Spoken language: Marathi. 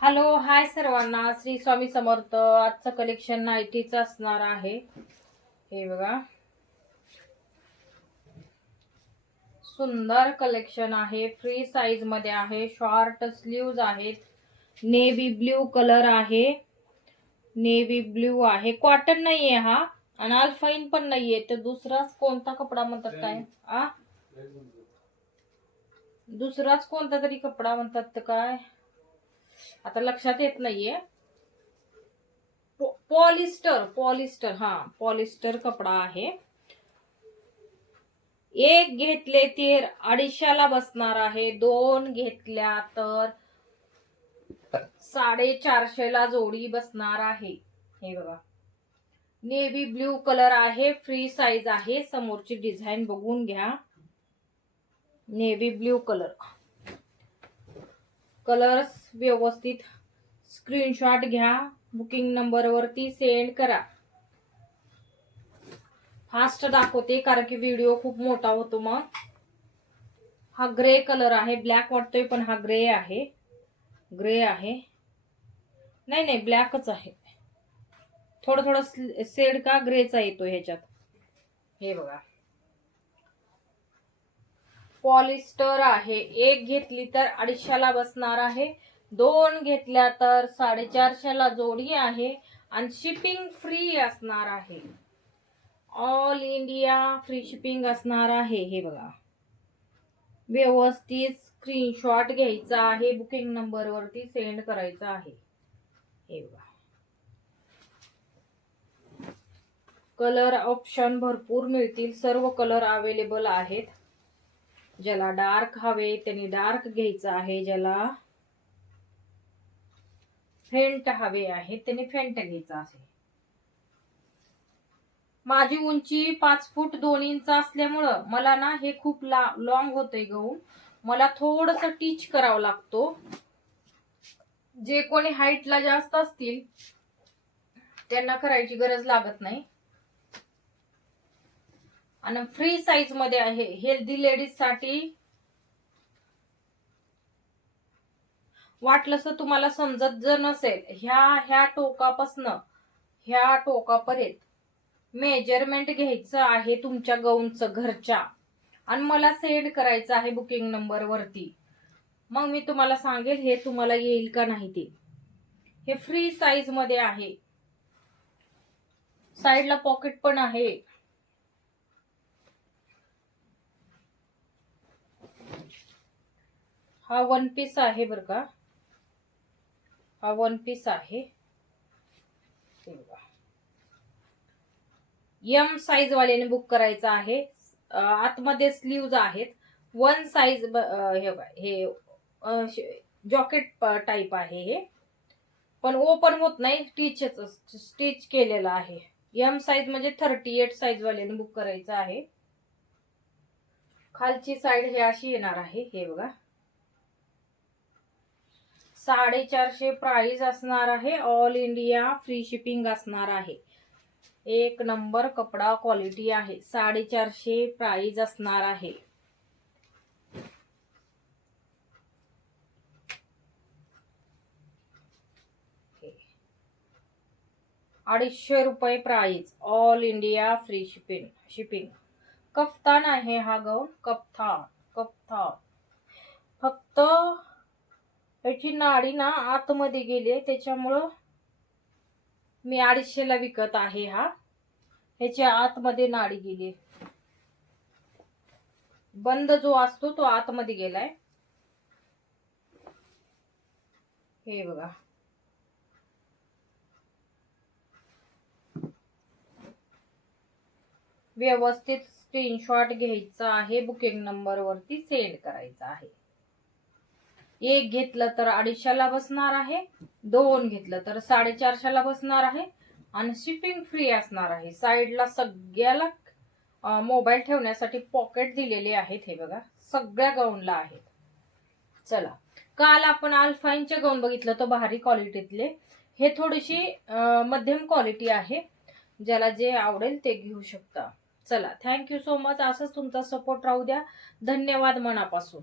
हॅलो हाय सर्वांना, श्री स्वामी समर्थ. आजचं कलेक्शन नाईटीचं असणार आहे. हे बघा, सुंदर कलेक्शन आहे. फ्री साईज मध्ये आहे. शॉर्ट स्लीव्ज आहेत. नेव्ही ब्ल्यू कलर आहे. नेव्ही ब्ल्यू आहे. कॉटन नाहीये हा आणि अल्फाईन पण नाहीये. तर दुसराच कोणता कपडा म्हणतात काय दुसराच कोणता तरी कपडा म्हणतात तर काय आता लक्षात येत नाहीये. पॉलिस्टर पॉलिस्टर हा पॉलिस्टर कपडा आहे. एक घेतले तर 250ला बसणार आहे. दोन घेतल्या तर 450ला जोडी बसणार आहे. हे बघा, नेव्ही ब्ल्यू कलर आहे. फ्री साईज आहे. समोरची डिझाईन बघून घ्या. नेव्ही ब्ल्यू कलर्स व्यवस्थित स्क्रीनशॉट घ्या. बुकिंग नंबर वरती सेंड करा. फास्ट दाखवते कारण की व्हिडिओ खूप मोठा होतो. मग हा ग्रे कलर आहे. ब्लॅक वाटतोय पण हा ग्रे आहे. ग्रे आहे, नाही नाही ब्लॅकच आहे. थोडं थोडं शेड का ग्रेचा येतो ह्याच्यात. हे बघा, पॉलिस्टर आहे. एक घेतली तर 250ला बसणार आहे. दोन घेतल्या तर 450ला जोडी आहे आणि शिपिंग फ्री असणार आहे. ऑल इंडिया फ्री शिपिंग असणार आहे. हे बघा, व्यवस्थित स्क्रीनशॉट घ्यायचा आहे. बुकिंग नंबर वरती सेंड करायचा आहे. हे बघा, कलर ऑप्शन भरपूर मिळतील. सर्व कलर अवेलेबल आहेत. ज्याला डार्क हवे त्यांनी डार्क घ्यायचं आहे. ज्याला फेंट हवे आहे त्यांनी फेंट घ्यायचं आहे. माझी उंची 5 फूट 2 इंच असल्यामुळं मला ना हे खूप लॉंग होतंय गाऊन. मला थोडस टीच करावं लागतो. जे कोणी हाईटला जास्त असतील त्यांना करायची गरज लागत नाही. आणि फ्री साईज मध्ये आहे. हेल्दी लेडीज साठी. वाटलं तर तुम्हाला समजत जर नसेल, ह्या टोकापासनं ह्या टोकापर्यंत मेजरमेंट घ्यायचं आहे तुमच्या गाऊनचं घरच्या आणि मला सेंड करायचं आहे बुकिंग नंबर वरती. मग मी तुम्हाला सांगेल हे तुम्हाला येईल का नाही ते. हे फ्री साईज मध्ये आहे. साईडला पॉकेट पण आहे. हा वन पीस आहे बर का. हा वन पीस आहे. एम साईज वाल्याने बुक करायचा आहे. आतमध्ये स्लीव्ज आहेत. वन साईज हे जॉकेट टाइप आहे. हे पण ओपन होत नाही. स्टिच केलेला आहे. एम साईज म्हणजे 38 साईज वाल्याने बुक करायचं आहे. खालची साईड हे अशी येणार आहे. हे बघा, 450 प्राइस असणार आहे. ऑल इंडिया फ्री शिपिंग असणार आहे. एक नंबर कपडा क्वालिटी आहे. 450 प्राइस असणार आहे. ₹250 price. All India free shipping. Kaftan आहे हा गाऊन. कफ्तान फक्त याची नाडी ना आतमध्ये गेली त्याच्यामुळं मी 250ला विकत आहे. हा ह्याच्या आतमध्ये नाडी गेली. बंद जो असतो तो आतमध्ये गेलाय. हे बघा, व्यवस्थित स्क्रीनशॉट घ्यायचा आहे. बुकिंग नंबर वरती सेंड करायचा आहे. एक घेतलं तर 250ला बसणार आहे. दोन घेतलं तर 450ला बसणार आहे आणि शिपिंग फ्री असणार आहे. साईडला सगळ्याला मोबाईल ठेवण्यासाठी पॉकेट दिलेले आहेत. हे बघा, सगळ्या गाऊनला आहेत. चला, काल आपण अल्फाईनचे गाऊन बघितलं तर भारी क्वालिटीतले. हे थोडीशी मध्यम क्वालिटी आहे. ज्याला जे आवडेल ते घेऊ शकता. चला, थँक्यू सो मच. असंच तुमचा सपोर्ट राहू द्या. धन्यवाद मनापासून.